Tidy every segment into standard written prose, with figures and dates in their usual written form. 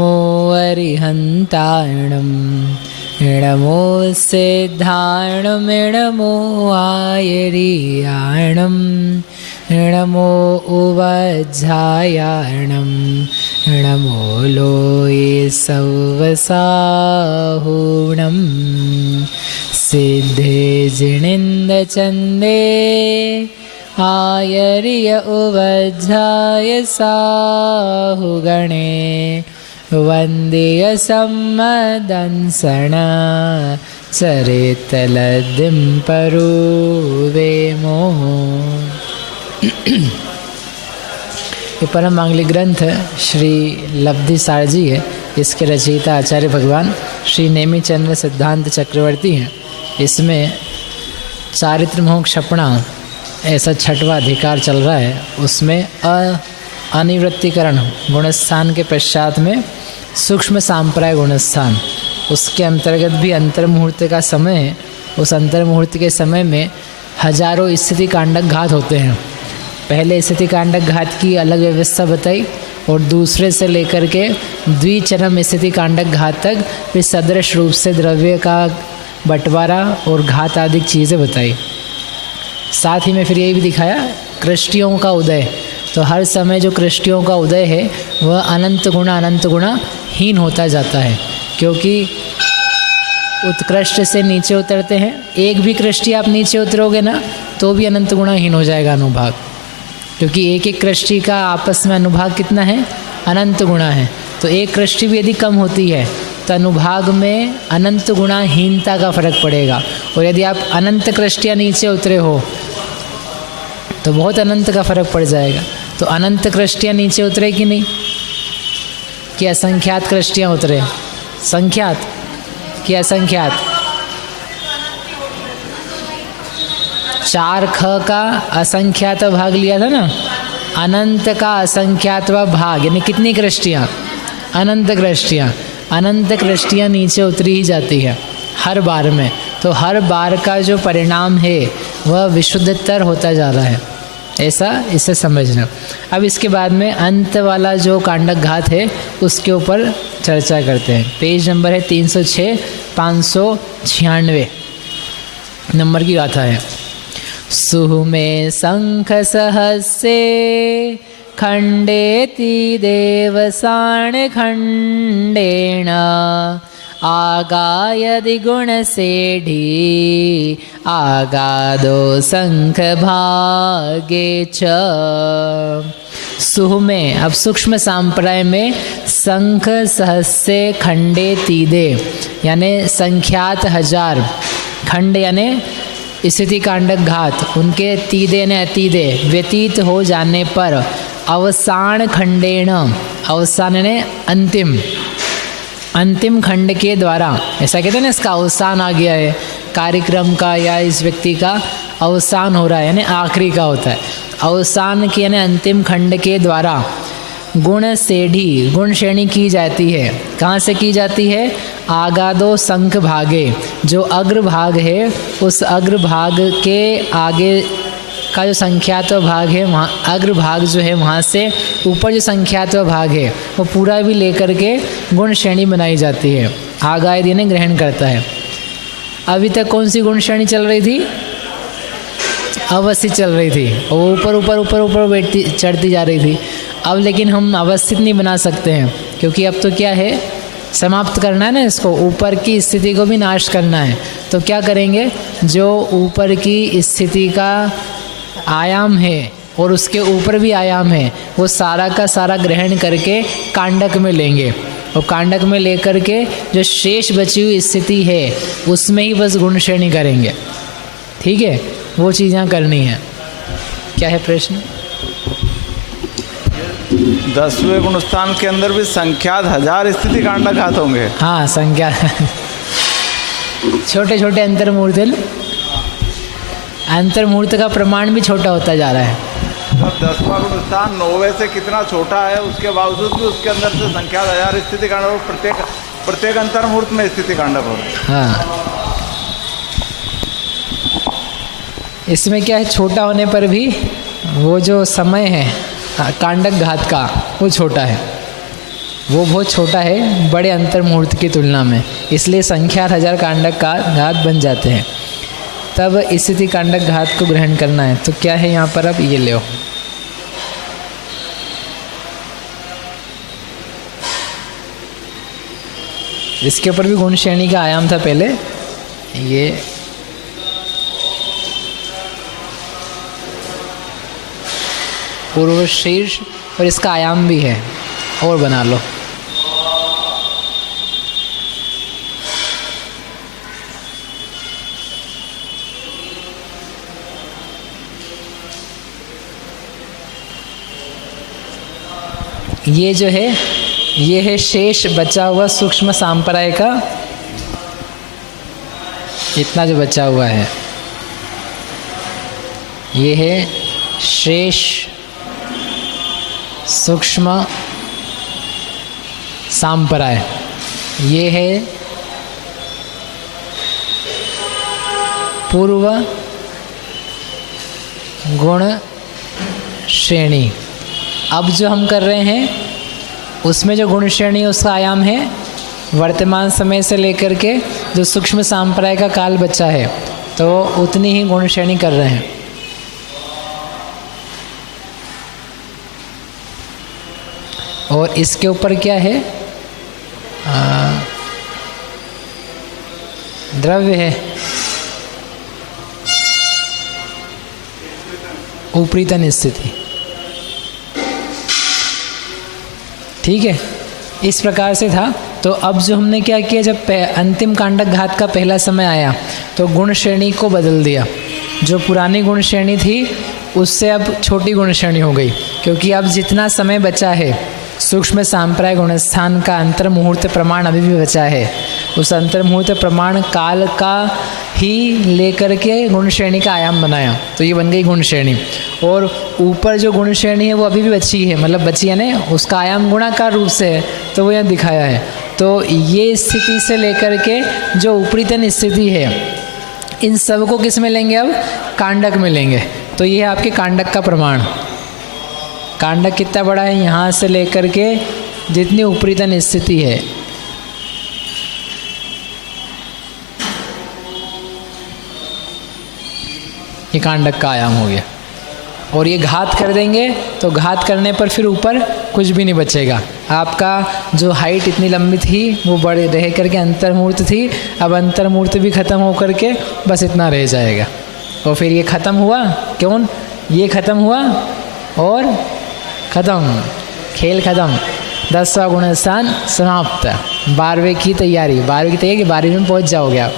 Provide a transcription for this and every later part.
नमो अरिहन्ताणं नमो सिद्धाणं नमो आयर्याणं नमो उवज्झायाणं नमो लोये सौवसाहुणं सिद्धे जिणिन्दचन्दे आयर्य उवज्झाय साहुगणे वन्देय सम्मदंसण चरितलद्दिं परुवेमो। ये परम मांगलिक ग्रंथ श्री लब्धि सार जी है। इसके रचयिता आचार्य भगवान श्री नेमिचंद्र सिद्धांत चक्रवर्ती हैं। इसमें चारित्र मोह क्षपणा ऐसा छठवां अधिकार चल रहा है। उसमें अनिवृत्तिकरण गुणस्थान के पश्चात में सूक्ष्म सांप्राय गुणस्थान, उसके अंतर्गत भी अंतर्मुहूर्त का समय है। उस अंतर्मुहूर्त के समय में हजारों स्थिति कांडक घात होते हैं। पहले स्थिति कांडक घात की अलग व्यवस्था बताई और दूसरे से लेकर के द्विचरम स्थिति कांडक घात तक फिर सदृश रूप से द्रव्य का बंटवारा और घात आदि चीज़ें बताई। साथ ही में फिर यही भी दिखाया कृष्टियों का उदय। तो हर समय जो कृष्टियों का उदय है वह अनंत गुणा हीन होता जाता है, क्योंकि उत्कृष्ट से नीचे उतरते हैं। एक भी कृष्टि आप नीचे उतरोगे ना तो भी अनंत गुणा हीन हो जाएगा अनुभाग, क्योंकि एक एक कृष्टि का आपस में अनुभाग कितना है, अनंत गुणा है। तो एक कृष्टि भी यदि कम होती है तो अनुभाग में अनंत गुणा हीनता का फर्क पड़ेगा। और यदि आप अनंत कृष्टियाँ नीचे उतरे हो तो बहुत अनंत का फर्क पड़ जाएगा। तो अनंत कृष्टियाँ नीचे उतरे कि नहीं, कि असंख्यात कृष्टियाँ उतरे, संख्यात कि असंख्यात। 4 ख का असंख्यात भाग लिया था ना, अनंत का असंख्यातवा भाग, यानी कितनी कृष्टियाँ, अनंत कृष्टियाँ। अनंत कृष्टियाँ नीचे उतरी ही जाती है हर बार में। तो हर बार का जो परिणाम है वह विशुद्धतर होता जा रहा है, ऐसा इसे समझना। अब इसके बाद में अंत वाला जो कांडक घात है उसके ऊपर चर्चा करते हैं। पेज नंबर है 306, 596 नंबर की गाथा है। सुहुमे शंख सहस्ये खंडेति देवसाण खंडेन आगायदि गुणसेढी आगादो शंख भागे च। सुह में, अब सूक्ष्म सांप्राय में शंख सहस्ये खंडे तीदे यानी संख्यात हजार, खंड यानी स्थिति कांडक घात, उनके तीदे ने अतीदे व्यतीत हो जाने पर अवसान खंडेन, अवसान यानी अंतिम, अंतिम खंड के द्वारा, ऐसा कहते हैं ना इसका अवसान आ गया है कार्यक्रम का, या इस व्यक्ति का अवसान हो रहा है यानी आखिरी का होता है। अवसान के यानी अंतिम खंड के द्वारा गुण सेढ़ी, गुण श्रेणी की जाती है। कहाँ से की जाती है? आगादो शंख भागे, जो अग्रभाग है उस अग्रभाग के आगे का जो संख्यात्व भाग है, वहाँ अग्रभाग जो है वहाँ से ऊपर जो संख्यात्व भाग है वो पूरा भी लेकर के गुण श्रेणी बनाई जाती है। आगायद यानी ग्रहण करता है। अभी तक कौन सी गुण श्रेणी चल रही थी? अवस्थित चल रही थी, और ऊपर ऊपर ऊपर ऊपर बैठती चढ़ती जा रही थी। अब लेकिन हम अवस्थित नहीं बना सकते हैं, क्योंकि अब तो क्या है, समाप्त करना है ना इसको, ऊपर की स्थिति को भी नाश करना है। तो क्या करेंगे, जो ऊपर की स्थिति का आयाम है और उसके ऊपर भी आयाम है वो सारा का सारा ग्रहण करके कांडक में लेंगे, और कांडक में लेकर के जो शेष बची हुई स्थिति है उसमें ही बस गुण श्रेणी करेंगे। ठीक है, वो चीज़ें करनी है। क्या है प्रश्न? 10वें गुणस्थान के अंदर भी संख्यात हजार स्थिति कांडक घात होंगे। हाँ, संख्या छोटे छोटे अंतर्मुहूर्त का प्रमाण भी छोटा होता जा रहा है। अब 10वां गुणस्थान 9वें से कितना छोटा है, उसके बावजूद भी उसके अंदर से संख्यात हजार स्थिति कांडक, प्रत्येक अंतर्मुहूर्त में स्थिति कांडक हो रहा है। हाँ, इसमें क्या है, छोटा होने पर भी वो जो समय है कांडक घात का वो छोटा है। वो बहुत छोटा है बड़े अंतर मुहूर्त की तुलना में, इसलिए संख्यात हजार कांडक का घात बन जाते हैं। तब स्थिति कांडक घात को ग्रहण करना है। तो क्या है यहाँ पर, अब ये लो, इसके ऊपर भी गुण श्रेणी का आयाम था पहले, ये पूर्व शीर्ष, और इसका आयाम भी है, और बना लो। ये जो है, ये है शेष बचा हुआ सूक्ष्म सांप्राय का, इतना जो बचा हुआ है ये है शेष सूक्ष्म सांप्राय, ये है पूर्व गुण श्रेणी। अब जो हम कर रहे हैं उसमें जो गुण श्रेणी उसका आयाम है वर्तमान समय से लेकर के जो सूक्ष्म सांप्राय का काल बचा है, तो उतनी ही गुण श्रेणी कर रहे हैं। और इसके ऊपर क्या है, द्रव्य है, उपरीतन स्थिति। ठीक है, इस प्रकार से था। तो अब जो हमने क्या किया, जब अंतिम कांडक घात का पहला समय आया तो गुण श्रेणी को बदल दिया। जो पुरानी गुण श्रेणी थी उससे अब छोटी गुण श्रेणी हो गई, क्योंकि अब जितना समय बचा है सूक्ष्म सांप्राय गुणस्थान का अंतर मुहूर्त प्रमाण अभी भी बचा है, उस अंतर मुहूर्त प्रमाण काल का ही लेकर के गुण श्रेणी का आयाम बनाया, तो ये बन गई गुण श्रेणी। और ऊपर जो गुण श्रेणी है वो अभी भी बची है, मतलब बची है ना, उसका आयाम गुणाकार रूप से है, तो वो यहाँ दिखाया है। तो ये स्थिति से लेकर के जो उपरीतन स्थिति है, इन सब को किस में लेंगे, अब कांडक में लेंगे। तो ये है आपके कांडक का प्रमाण। कांडक कितना बड़ा है, यहाँ से लेकर के जितनी उपरीतन स्थिति है, ये कांडक का आयाम हो गया। और ये घात कर देंगे तो घात करने पर फिर ऊपर कुछ भी नहीं बचेगा। आपका जो हाइट इतनी लंबी थी वो बड़े रह करके अंतर्मूर्त थी, अब अंतर्मूर्त भी ख़त्म हो करके बस इतना रह जाएगा। और फिर ये ख़त्म हुआ, क्यों, ये ख़त्म हुआ और ख़त्म, खेल ख़त्म, 10वां गुणस्थान समाप्त। 12वें की तैयारी, 12वीं में पहुंच जाओगे आप।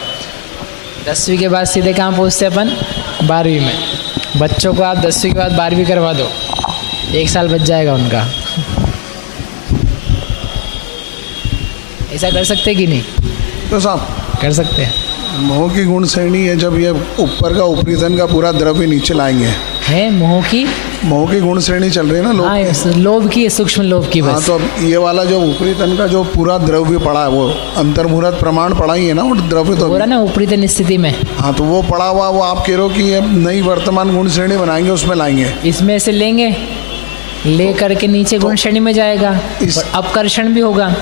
10वीं के बाद सीधे कहाँ पहुँचते अपन, 12वीं में। बच्चों को आप 10वीं के बाद 12वीं करवा दो, 1 साल बच जाएगा उनका। ऐसा कर सकते कि नहीं? तो साहब कर सकते हैं। मोह की गुण श्रेणी है, जब ये ऊपर का उपरीतन का पूरा द्रव्य नीचे लाएंगे, है मोह की गुण श्रेणी चल रही है ना, लोभ की, सूक्ष्म लोभ की। हाँ, बस तो अब ये वाला जो उपरीतन का जो पूरा द्रव्य पड़ा है वो अंतर्मुहूर्त प्रमाण पड़ा ही है ना, वो द्रव्य तो बोला ना उपरीतन स्थिति में। हाँ, तो वो पड़ा हुआ, वो आप कह रहे हो कि अब नई वर्तमान गुण श्रेणी बनाएंगे, उसमें लाएंगे, इसमें से लेंगे, ले करके नीचे गुण श्रेणी में जाएगा, अपकर्षण भी होगा।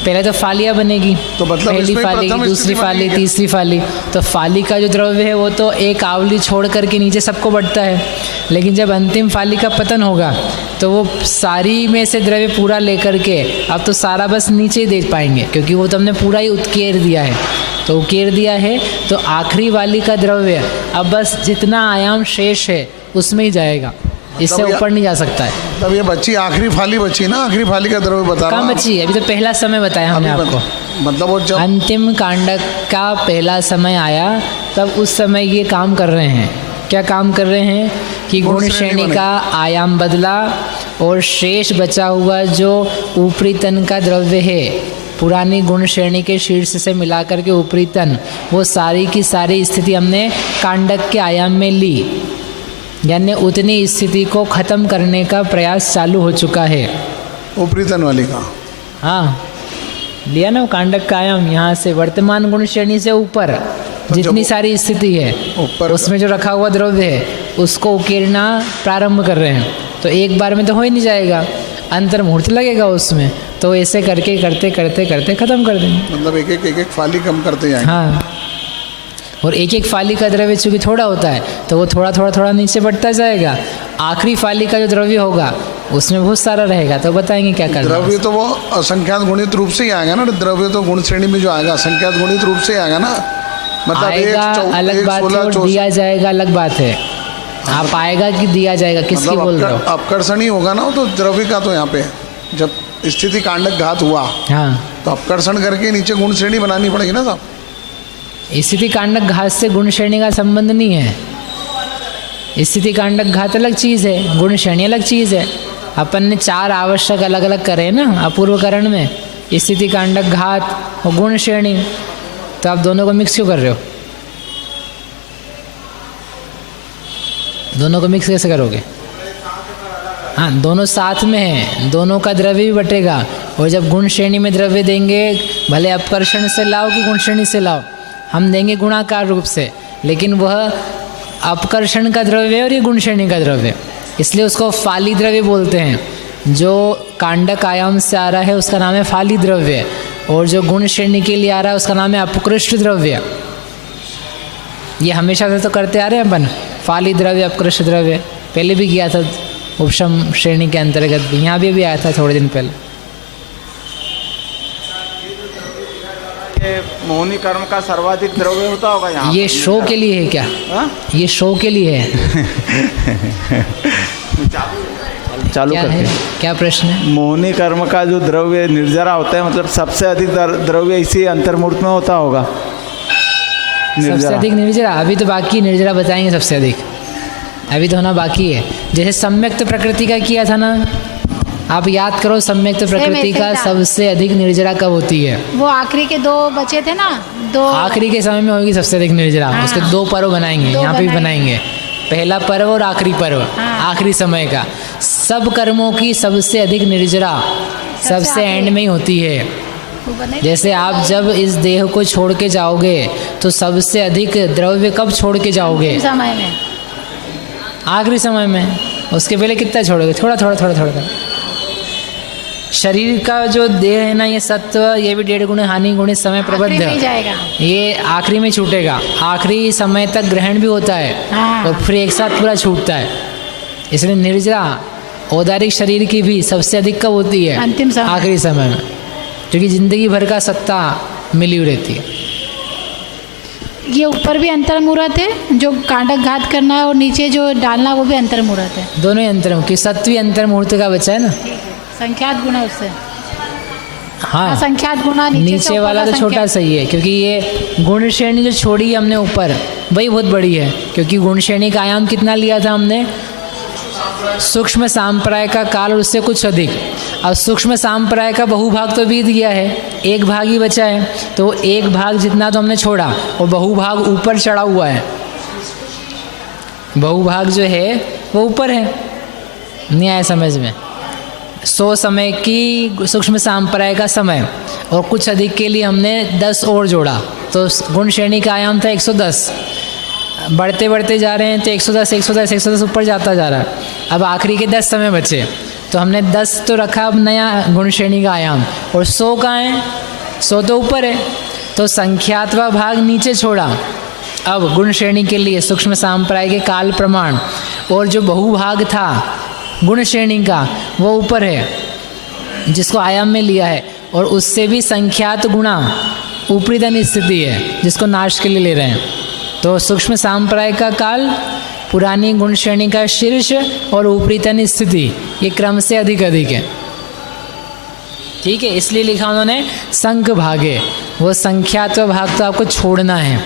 पहले तो फालियाँ बनेगी, तो मतलब पहली फाली, दूसरी फाली, तीसरी फाली। तो फाली का जो द्रव्य है वो तो एक आवली छोड़ करके नीचे सबको बढ़ता है, लेकिन जब अंतिम फाली का पतन होगा तो वो सारी में से द्रव्य पूरा लेकर के अब तो सारा बस नीचे ही देख पाएंगे, क्योंकि वो तो हमने पूरा ही उत्केर दिया है। तो उकेर दिया है तो आखिरी वाली का द्रव्य अब बस जितना आयाम शेष है उसमें ही जाएगा, इससे ऊपर नहीं जा सकता है। तब ये बच्ची आखिरी फाली बची ना, आखिरी फाली का द्रव्य बता रहा हूं। कहाँ बची है? अभी तो पहला समय बताया हमने आपको। मतलब वो जब अंतिम कांडक का पहला समय आया तब उस समय ये काम कर रहे हैं। क्या काम कर रहे हैं कि गुण श्रेणी का आयाम बदला और शेष बचा हुआ जो ऊपरी तन का द्रव्य है, पुरानी गुण श्रेणी के शीर्ष से मिलाकर के ऊपरी तन, वो सारी की सारी स्थिति हमने कांडक के आयाम में ली, यानी उतनी स्थिति को ख़त्म करने का प्रयास चालू हो चुका है। उपरीतन वाली का, हाँ, लिया ना वो कांडक का आयाम, यहाँ से वर्तमान गुण श्रेणी से ऊपर तो जितनी सारी स्थिति है ऊपर उसमें जो रखा हुआ द्रव्य है उसको उकेरना प्रारंभ कर रहे हैं। तो एक बार में तो हो ही नहीं जाएगा, अंतर मुहूर्त लगेगा उसमें। तो ऐसे करके करते करते करते ख़त्म कर देंगे। मतलब एक एक फाली कम करते जाएंगे। हाँ, और एक एक फाली का द्रव्य चूँकि थोड़ा होता है तो वो थोड़ा थोड़ा थोड़ा नीचे बढ़ता जाएगा। आखिरी फाली का जो द्रव्य होगा उसमें बहुत सारा रहेगा, तो बताएंगे क्या करना है। द्रव्य तो वो असंख्यात गुणित रूप से ही आएगा ना, द्रव्य तो गुण श्रेणी में जो आएगा असंख्यात गुणित रूप से आएगा ना। मतलब आएगा अलग बात है और दिया जाएगा अलग बात है। आप आएगा कि दिया जाएगा, किसकी बोल रहे हो? अपकर्षण ही होगा ना वो तो द्रव्य का। तो यहाँ पे जब स्थिति कांडक घात हुआ हाँ, तो अपकर्षण करके नीचे गुण श्रेणी बनानी पड़ेगी ना साहब। स्थिति कांडक घात से गुण श्रेणी का संबंध नहीं है। स्थिति कांडक घात अलग चीज़ है, गुण श्रेणी अलग चीज़ है। अपन ने 4 आवश्यक अलग अलग करे ना अपूर्वकरण में, स्थिति कांडक घात और गुण श्रेणी। तो आप दोनों को मिक्स क्यों कर रहे हो? दोनों को मिक्स कैसे करोगे? हाँ, दोनों साथ में हैं, दोनों का द्रव्य भी बटेगा। और जब गुण श्रेणी में द्रव्य देंगे, भले अपकर्षण से लाओ कि गुण श्रेणी से लाओ, हम देंगे गुणाकार रूप से, लेकिन वह अपकर्षण का द्रव्य है और ये गुण श्रेणी का द्रव्य, इसलिए उसको फाली द्रव्य बोलते हैं। जो कांडक आयाम से आ रहा है उसका नाम है फाली द्रव्य, और जो गुण श्रेणी के लिए आ रहा है उसका नाम है अपकृष्ट द्रव्य। ये हमेशा से तो करते आ रहे हैं अपन, फाली द्रव्य अपकृष्ट द्रव्य। पहले भी किया था उपशम श्रेणी के अंतर्गत भी, यहाँ भी आया था थोड़े दिन पहले। मोहनी कर्म का सर्वाधिक द्रव्य होता होगा यहाँ। ये शो के लिए है क्या? हाँ? ये शो के लिए है। चालू क्या करते है, हैं। क्या प्रश्न है? मोहनी कर्म का जो द्रव्य निर्जरा होता है, मतलब सबसे अधिक द्रव्य इसी अंतर्मूर्त में होता होगा। सबसे अधिक निर्जरा अभी तो बाकी, निर्जरा बताएंगे सबसे अधिक, अभी तो होना बाकी है। जैसे सम्यक्त प्रकृति का किया था ना, आप याद करो सम्यक्त प्रकृति का सबसे अधिक निर्जरा कब होती है? वो आखिरी के 2 बचे थे ना, 2 आखिरी के समय में होगी सबसे अधिक निर्जरा। हाँ। उसके 2 पर्व बनाएंगे, 2 यहाँ पे भी बनाएंगे, पहला पर्व और आखिरी पर्व। हाँ। आखिरी समय का सब कर्मों की सबसे अधिक निर्जरा सबसे एंड में ही होती है। जैसे आप जब इस देह को छोड़ के जाओगे तो सबसे अधिक द्रव्य कब छोड़ के जाओगे? समय में, आखिरी समय में। उसके पहले कितना छोड़ोगे? थोड़ा थोड़ा थोड़ा थोड़ा। शरीर का जो देह है ना, ये सत्व, ये भी 1.5 गुणे हानि गुणे समय प्रबद्ध आखिरी में ही जाएगा। ये आखिरी में छूटेगा, आखिरी समय तक ग्रहण भी होता है। हाँ। और फिर एक साथ पूरा छूटता है। इसलिए निर्जरा औदारिक शरीर की भी सबसे अधिक कब होती है? अंतिम समय, आखिरी समय में, क्योंकि जिंदगी भर का सत्ता मिली हुई रहती है। ये ऊपर भी अंतर्मुहूर्त है जो कांडक घात करना है, और नीचे जो डालना वो भी अंतर्मुहूर्त है। दोनों ही अंतर्मुहूर्त की, सत्वी अंतर्मुहूर्त का बच्चा है ना। संख्यात गुना उससे, हाँ, संख्यात गुना नीचे वाला तो छोटा सही है, क्योंकि ये गुण श्रेणी जो छोड़ी हमने ऊपर, वही बहुत बड़ी है। क्योंकि गुण श्रेणी का आयाम कितना लिया था हमने? सूक्ष्म सांप्राय का काल और उससे कुछ अधिक। अब सूक्ष्म सांप्राय का बहुभाग तो बीत गया है, एक भाग ही बचा है। तो एक भाग जितना तो हमने छोड़ा, और बहुभाग ऊपर चढ़ा हुआ है। बहुभाग जो है वो ऊपर है। नहीं आया समझ में? 100 समय की सूक्ष्म सांप्राय का समय और कुछ अधिक के लिए हमने 10 और जोड़ा, तो गुण श्रेणी का आयाम था 110। बढ़ते बढ़ते जा रहे हैं तो 110 110 110 ऊपर जाता जा रहा है। अब आखिरी के 10 समय बचे, तो हमने 10 तो रखा अब नया गुण श्रेणी का आयाम, और 100 कहाँ है? 100 तो ऊपर है, तो संख्यात्वा भाग नीचे छोड़ा। अब गुण श्रेणी के लिए सूक्ष्म सांप्राय के काल प्रमाण और जो बहुभाग था गुण श्रेणी का वो ऊपर है, जिसको आयाम में लिया है, और उससे भी संख्यात गुणा ऊपरी धन स्थिति है, जिसको नाश के लिए ले रहे हैं। तो सूक्ष्म सांप्राय का काल, पुरानी गुण श्रेणी का शीर्ष और ऊपरी तन स्थिति, ये क्रम से अधिक है। ठीक है, इसलिए लिखा उन्होंने संख्य भागे। वो संख्यात्व भाग तो आपको छोड़ना है।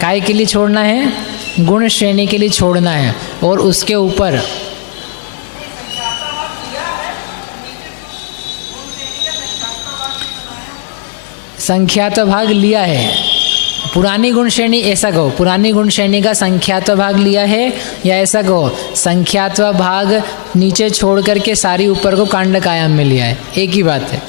काय के लिए छोड़ना है? गुण श्रेणी के लिए छोड़ना है, और उसके ऊपर संख्यात्व भाग लिया है। पुरानी गुण श्रेणी, ऐसा कहो, पुरानी गुण श्रेणी का संख्यात्व भाग लिया है, या ऐसा कहो संख्यात्व भाग नीचे छोड़ करके सारी ऊपर को कांडक आयाम में लिया है। एक ही बात है।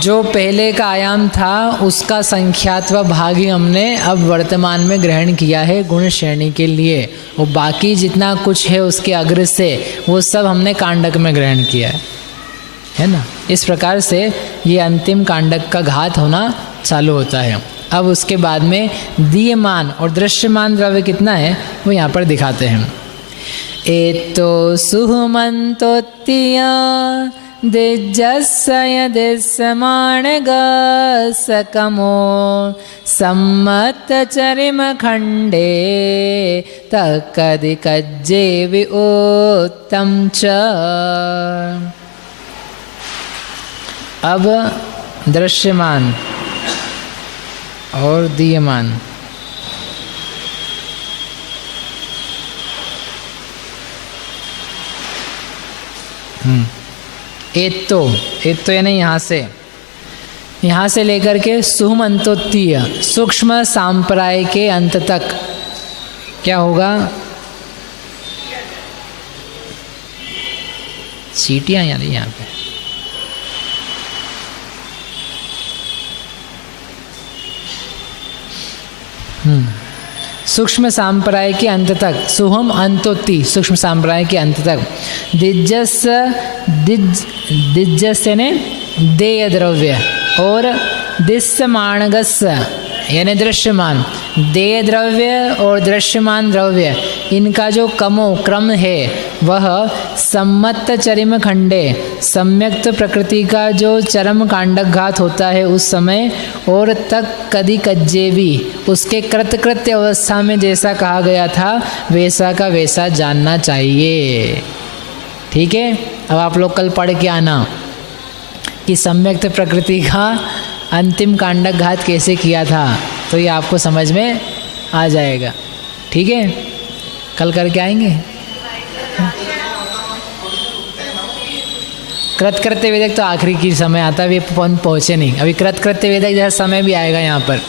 जो पहले का आयाम था उसका संख्यात्व भाग ही हमने अब वर्तमान में ग्रहण किया है गुण श्रेणी के लिए, और बाकी जितना कुछ है उसके अग्र से वो सब हमने कांडक में ग्रहण किया है। है ना। इस प्रकार से ये अंतिम कांडक का घात होना चालू होता है। अब उसके बाद में दीयमान और दृश्यमान द्रव्य कितना है वो यहाँ पर दिखाते हैं। एतो सुहमन्तोत्तिया दिज्जस्य दिस्समाणगसकमो सम्मतचरिमखण्डे तक्कदिकज्जे विओत्तं च। अब दृश्यमान और दीयमान, एत्तो यानी यहाँ से लेकर के सुहमन्तोत्तीय सूक्ष्म सांप्राय के अंत तक क्या होगा? चीटियाँ यानी यहाँ पे सूक्ष्म सांप्राय के अंत तक, सुहम अंतोत्ति सूक्ष्म सांप्राय के अंत तक। दिज्जस्य ने देय द्रव्य और दिस्समाणगस्य यानी दृश्यमान, देय द्रव्य और दृश्यमान द्रव्य इनका जो क्रम है वह सम्मत चरिम खंडे सम्यक्त प्रकृति का जो चरम कांडक घात होता है उस समय, और तक कदी कज्जेवी उसके कृत्य अवस्था में जैसा कहा गया था वैसा का वैसा जानना चाहिए। ठीक है। अब आप लोग कल पढ़ के आना कि सम्यक्त प्रकृति का अंतिम कांडक घात कैसे किया था, तो ये आपको समझ में आ जाएगा। ठीक है, कल करके आएंगे। कृत्य वेदक तो आखिरी की समय आता है, अभी पहुँचे नहीं। अभी कृत्य वेदक जैसा समय भी आएगा यहाँ पर।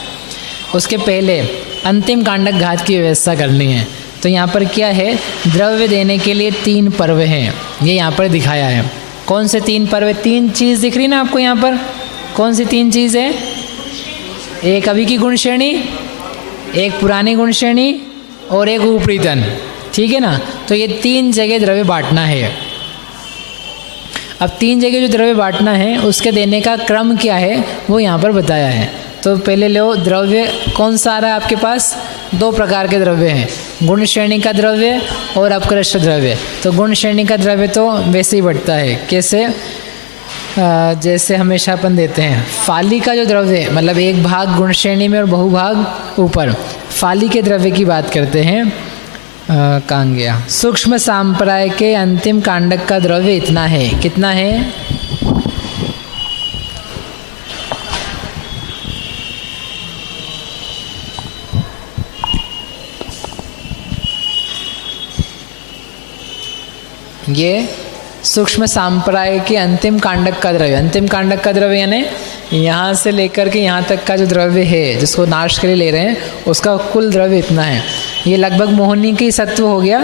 उसके पहले अंतिम कांडक घात की व्यवस्था करनी है। तो यहाँ पर क्या है, द्रव्य देने के लिए 3 पर्व हैं, ये यहाँ पर दिखाया है। कौन से 3 पर्व? 3 चीज़ दिख रही ना आपको यहाँ पर? कौन सी 3 चीज़ है? एक अभी की गुण श्रेणी, एक पुरानी गुण श्रेणी और एक ऊपरी तन। ठीक है ना। तो ये 3 जगह द्रव्य बांटना है। अब 3 जगह जो द्रव्य बांटना है उसके देने का क्रम क्या है वो यहाँ पर बताया है। तो पहले लो, द्रव्य कौन सा आ रहा है आपके पास? 2 प्रकार के द्रव्य हैं, गुण श्रेणी का द्रव्य और अपकृष्ट द्रव्य। तो गुण श्रेणी का द्रव्य तो वैसे ही बढ़ता है। कैसे? जैसे हमेशा अपन देते हैं फाली का जो द्रव्य, मतलब एक भाग गुण श्रेणी में और बहुभाग ऊपर। फाली के द्रव्य की बात करते हैं। कहाँ गया? सूक्ष्म सांप्राय के अंतिम कांडक का द्रव्य इतना है। कितना है? ये सूक्ष्म सांप्राय के अंतिम कांडक का द्रव्य। अंतिम कांडक का द्रव्य यानी यहाँ से लेकर के यहाँ तक का जो द्रव्य है जिसको नाश के लिए ले रहे हैं उसका कुल द्रव्य इतना है। ये लगभग मोहिनी की सत्व हो गया।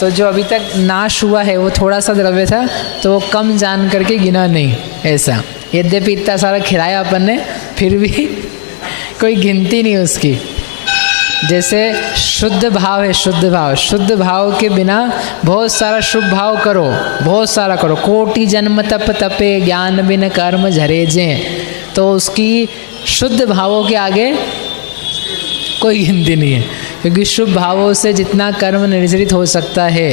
तो जो अभी तक नाश हुआ है वो थोड़ा सा द्रव्य था, तो वो कम जान करके गिना नहीं ऐसा। यद्यपि इतना सारा खिलाया अपन ने, फिर भी कोई गिनती नहीं उसकी। जैसे शुद्ध भाव है, शुद्ध भाव, शुद्ध भाव के बिना बहुत सारा शुभ भाव करो, बहुत सारा करो। कोटि जन्म तप तपे ज्ञान बिन कर्म झरेजे, तो उसकी शुद्ध भावों के आगे कोई गिनती नहीं है। क्योंकि शुभ भावों से जितना कर्म निर्जरित हो सकता है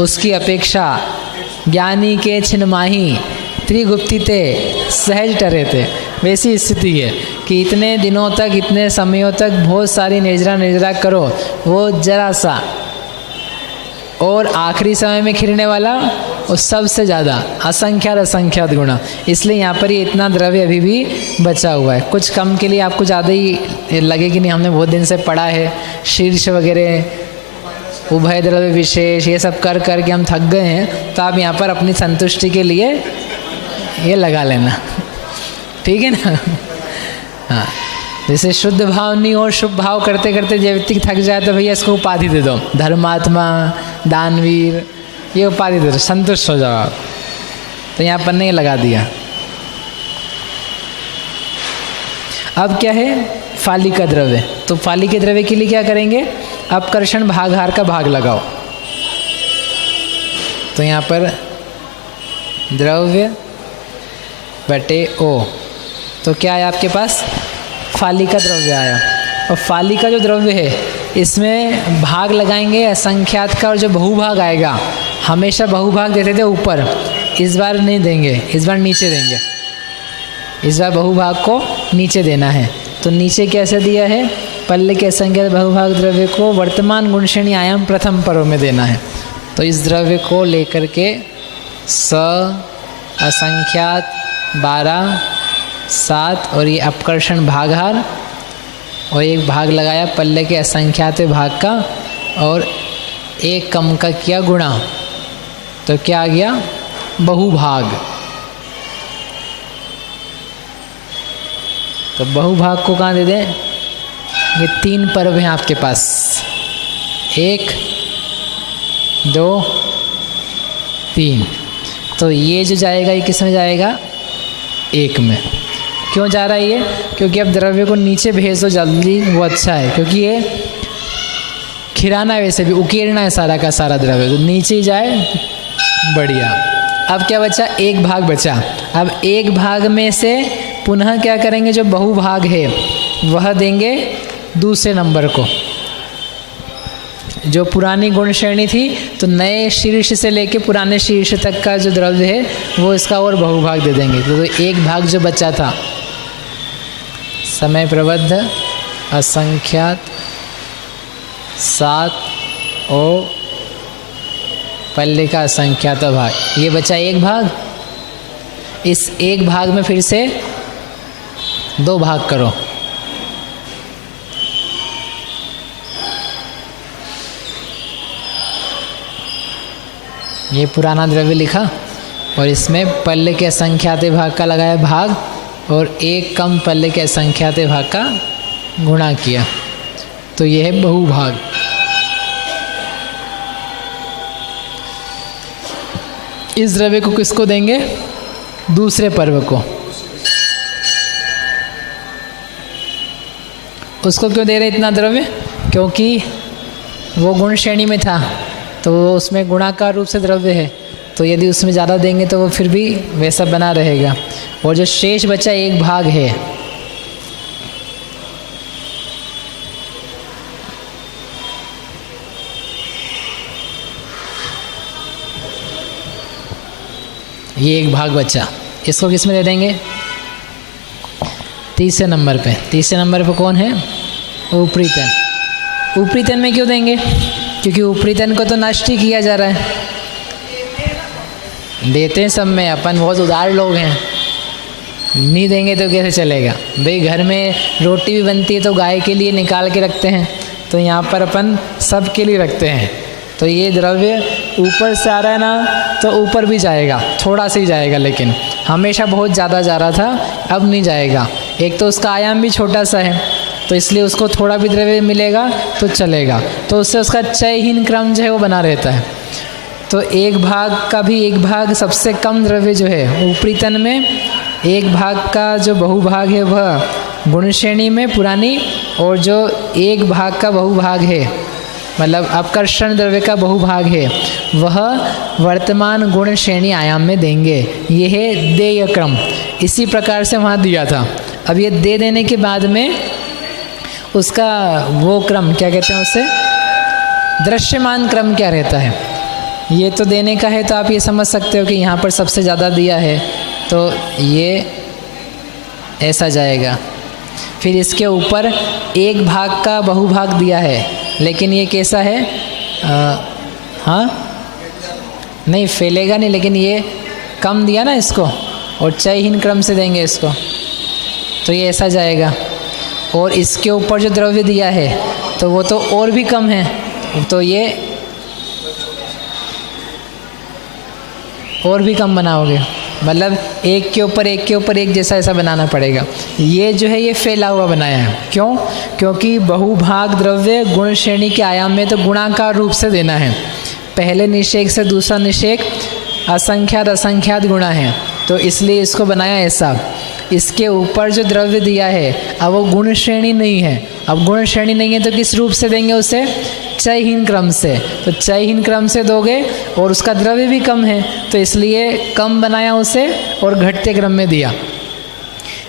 उसकी अपेक्षा ज्ञानी के छिन्माही त्रिगुप्तिते सहज टरे थे। वैसी स्थिति है कि इतने दिनों तक, इतने समयों तक बहुत सारी निर्जरा करो, वो जरा सा, और आखिरी समय में खिलने वाला वो सबसे ज़्यादा असंख्यात गुणा। इसलिए यहाँ पर ये इतना द्रव्य अभी भी बचा हुआ है। कुछ कम के लिए आपको ज़्यादा ही लगे कि नहीं, हमने बहुत दिन से पढ़ा है, शीर्ष वगैरह, उभय द्रव्य विशेष, ये सब कर कर के हम थक गए हैं। तो आप यहाँ पर अपनी संतुष्टि के लिए ये लगा लेना। ठीक है ना। हाँ, जैसे शुद्ध भाव नहीं हो, शुभ भाव करते करते जब व्यक्ति थक जाए तो भैया इसको उपाधि दे दो, धर्मात्मा, दानवीर, ये उपाधि दे दो, संतुष्ट हो जाओ आप। तो यहाँ पर नहीं लगा दिया। अब क्या है? फाली का द्रव्य। तो फाली के द्रव्य के लिए क्या करेंगे? अपकर्षण भागहार का भाग लगाओ। तो यहाँ पर द्रव्य बटे ओ, तो क्या आया आपके पास? फाली का द्रव्य आया। और फाली का जो द्रव्य है इसमें भाग लगाएंगे असंख्यात का, और जो बहुभाग आएगा, हमेशा बहुभाग देते थे ऊपर, इस बार नहीं देंगे, इस बार नीचे देंगे। इस बार बहुभाग को नीचे देना है। तो नीचे कैसे दिया है? पल्ले के असंख्यात बहुभाग द्रव्य को वर्तमान गुण श्रेणी आयाम प्रथम पर्व में देना है। तो इस द्रव्य को लेकर के स असंख्यात 12 7 और ये अपकर्षण भागहार, और एक भाग लगाया पल्ले के असंख्यात भाग का, और एक कम का किया गुणा, तो क्या आ गया? बहुभाग। तो बहुभाग को कहाँ दे दें? ये 3 पर्व हैं आपके पास, 1 2 3। तो ये जो जाएगा ये किस में जाएगा? 1 में। क्यों जा रहा है ये? क्योंकि अब द्रव्य को नीचे भेज दो जल्दी, वो अच्छा है, क्योंकि ये खिराना है, वैसे भी उकेरना है सारा का सारा द्रव्य, तो नीचे ही जाए, बढ़िया। अब क्या बचा? 1 भाग बचा। अब 1 भाग में से पुनः क्या करेंगे? जो बहुभाग है वह देंगे दूसरे नंबर को। जो पुरानी गुण श्रेणी थी, तो नए शीर्ष से लेके पुराने शीर्ष तक का जो द्रव्य है वो इसका और बहुभाग दे देंगे। तो 1 भाग जो बचा था, समय प्रबद्ध असंख्यात 7 और पल्ले का असंख्यात भाग, ये बचा 1 भाग। इस 1 भाग में फिर से 2 भाग करो। ये पुराना द्रव्य लिखा, और इसमें पल्ले के असंख्यात भाग का लगाया भाग, और 1 कम पल्ले के असंख्यात भाग का गुणा किया, तो ये है बहुभाग। इस द्रव्य को किसको देंगे? दूसरे पर्व को। उसको क्यों दे रहे इतना द्रव्य? क्योंकि वो गुण श्रेणी में था, तो उसमें गुणाकार रूप से द्रव्य है, तो यदि उसमें ज़्यादा देंगे तो वो फिर भी वैसा बना रहेगा। और जो शेष बचा 1 भाग है, ये 1 भाग बचा, इसको किस में दे देंगे? तीसरे नंबर पे। तीसरे नंबर पे कौन है? ऊपरी तन। ऊपरी तन में क्यों देंगे? क्योंकि ऊपरी तन को तो नष्ट ही किया जा रहा है। देते हैं सब में, अपन बहुत उदार लोग हैं, नहीं देंगे तो कैसे चलेगा भाई? घर में रोटी भी बनती है तो गाय के लिए निकाल के रखते हैं, तो यहाँ पर अपन सब के लिए रखते हैं। तो ये द्रव्य ऊपर से आ रहा है ना, तो ऊपर भी जाएगा, थोड़ा सा ही जाएगा, लेकिन हमेशा बहुत ज़्यादा जा रहा था, अब नहीं जाएगा। एक तो उसका आयाम भी छोटा सा है, तो इसलिए उसको थोड़ा भी द्रव्य मिलेगा तो चलेगा, तो उससे उसका चयहीन क्रम जो है वो बना रहता है। तो 1 भाग का भी 1 भाग सबसे कम द्रव्य जो है ऊपरी तन में, 1 भाग का जो बहुभाग है वह गुण श्रेणी में पुरानी, और जो 1 भाग का बहुभाग है, मतलब अपकर्षण द्रव्य का बहुभाग है, वह वर्तमान गुण श्रेणी आयाम में देंगे। ये है देय क्रम। इसी प्रकार से वहाँ दिया था। अब ये दे देने के बाद में उसका वो क्रम क्या कहते हैं, उसे दृश्यमान क्रम क्या रहता है। ये तो देने का है, तो आप ये समझ सकते हो कि यहाँ पर सबसे ज़्यादा दिया है, तो ये ऐसा जाएगा। फिर इसके ऊपर 1 भाग का बहुभाग दिया है, लेकिन ये कैसा है? हाँ नहीं फैलेगा नहीं, लेकिन ये कम दिया ना इसको, और चयहीन क्रम से देंगे इसको, तो ये ऐसा जाएगा। और इसके ऊपर जो द्रव्य दिया है तो वो तो और भी कम है, तो ये और भी कम बनाओगे, मतलब 1 के ऊपर 1 के ऊपर 1 जैसा ऐसा बनाना पड़ेगा। ये जो है ये फैला हुआ बनाया है। क्यों? क्योंकि बहुभाग द्रव्य गुण श्रेणी के आयाम में तो गुणाकार रूप से देना है। पहले निषेक से दूसरा निषेक असंख्यात असंख्यात गुणा है, तो इसलिए इसको बनाया ऐसा। इसके ऊपर जो द्रव्य दिया है अब वो गुण श्रेणी नहीं है। अब गुण श्रेणी नहीं है तो किस रूप से देंगे उसे? चयहीन क्रम से, तो चयहीन क्रम से दोगे और उसका द्रव्य भी कम है तो इसलिए कम बनाया उसे और घटते क्रम में दिया।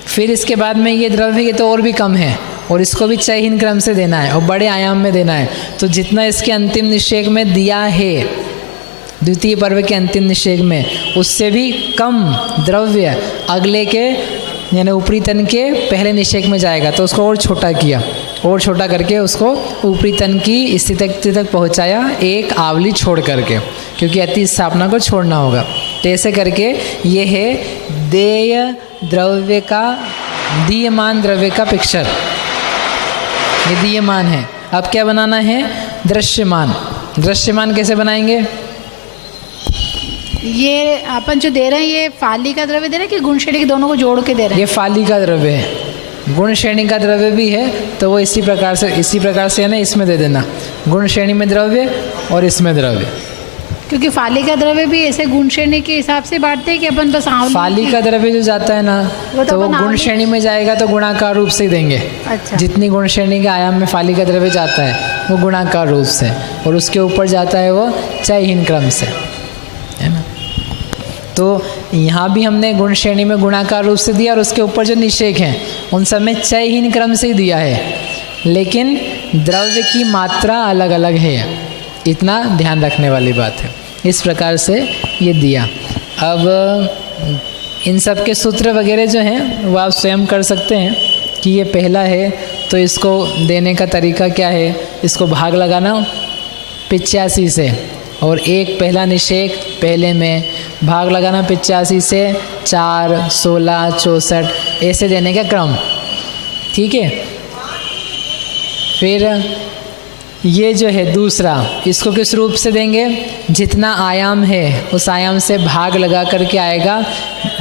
फिर इसके बाद में ये द्रव्य ये तो और भी कम है और इसको भी चयहीन क्रम से देना है और बड़े आयाम में देना है। तो जितना इसके अंतिम निषेक में दिया है, द्वितीय पर्व के अंतिम निषेक में, उससे भी कम द्रव्य अगले के यानी ऊपरी तन के पहले निषेक में जाएगा। तो उसको और छोटा किया और छोटा करके उसको ऊपरी तन की स्थिति तक पहुंचाया, एक आवली छोड़ करके, क्योंकि अति स्थापना को छोड़ना होगा। तो ऐसे करके ये है देय द्रव्य का, दीयमान द्रव्य का पिक्चर, ये दीयमान है। अब क्या बनाना है? दृश्यमान। दृश्यमान कैसे बनाएंगे? ये अपन जो दे रहे हैं ये फाली का द्रव्य दे रहे हैं कि गुण श्रेणी के दोनों को जोड़ के दे रहे हैं? ये फाली का द्रव्य है, गुण श्रेणी का द्रव्य भी है, तो वो इसी प्रकार से है ना, इसमें दे देना, गुण श्रेणी में द्रव्य और इसमें द्रव्य। क्योंकि फाली का द्रव्य भी ऐसे गुण श्रेणी के हिसाब से बांटते हैं कि अपन बस फाली का द्रव्य जो जाता है ना, तो वो गुण श्रेणी में जाएगा तो गुणाकार रूप से ही देंगे। अच्छा। जितनी गुण श्रेणी के आयाम में फाली का द्रव्य जाता है वो गुणाकार रूप से, और उसके ऊपर जाता है वो चयहीन क्रम से, है ना। तो यहाँ भी हमने गुण श्रेणी में गुणाकार रूप से दिया और उसके ऊपर जो निषेक हैं उन सब में चयहीन क्रम से ही दिया है, लेकिन द्रव्य की मात्रा अलग अलग है, इतना ध्यान रखने वाली बात है। इस प्रकार से ये दिया। अब इन सब के सूत्र वगैरह जो हैं वो आप स्वयं कर सकते हैं कि ये पहला है तो इसको देने का तरीका क्या है। इसको भाग लगाना 85 से, और एक पहला निषेक पहले में भाग लगाना 85 से 4, 16, 64 ऐसे देने का क्रम, ठीक है। फिर ये जो है दूसरा, इसको किस रूप से देंगे? जितना आयाम है उस आयाम से भाग लगा करके आएगा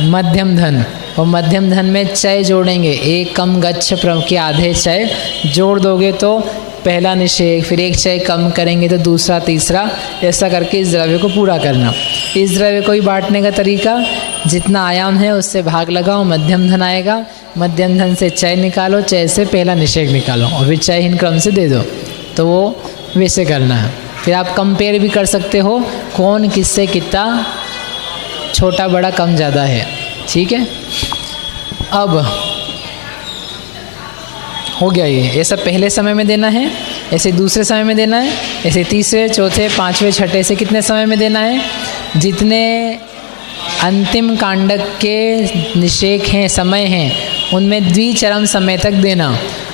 मध्यम धन, और मध्यम धन में चय जोड़ेंगे, एक कम गच्छ प्रम के आधे चय जोड़ दोगे तो पहला निषेक, फिर एक चय कम करेंगे तो दूसरा, तीसरा, ऐसा करके इस द्रव्य को पूरा करना। इस द्रव्य को ही बांटने का तरीका, जितना आयाम है उससे भाग लगाओ, मध्यम धन आएगा, मध्यम धन से चय निकालो, चय से पहला निषेक निकालो और फिर चयहीन क्रम से दे दो। तो वो वैसे करना है। फिर आप कंपेयर भी कर सकते हो कौन किससे कितना छोटा बड़ा कम ज़्यादा है, ठीक है। अब हो गया ये सब पहले समय में देना है, ऐसे दूसरे समय में देना है, ऐसे तीसरे, चौथे, पाँचवें, छठे से कितने समय में देना है? जितने अंतिम कांडक के निषेक हैं, समय हैं, उनमें द्विचरम समय तक देना।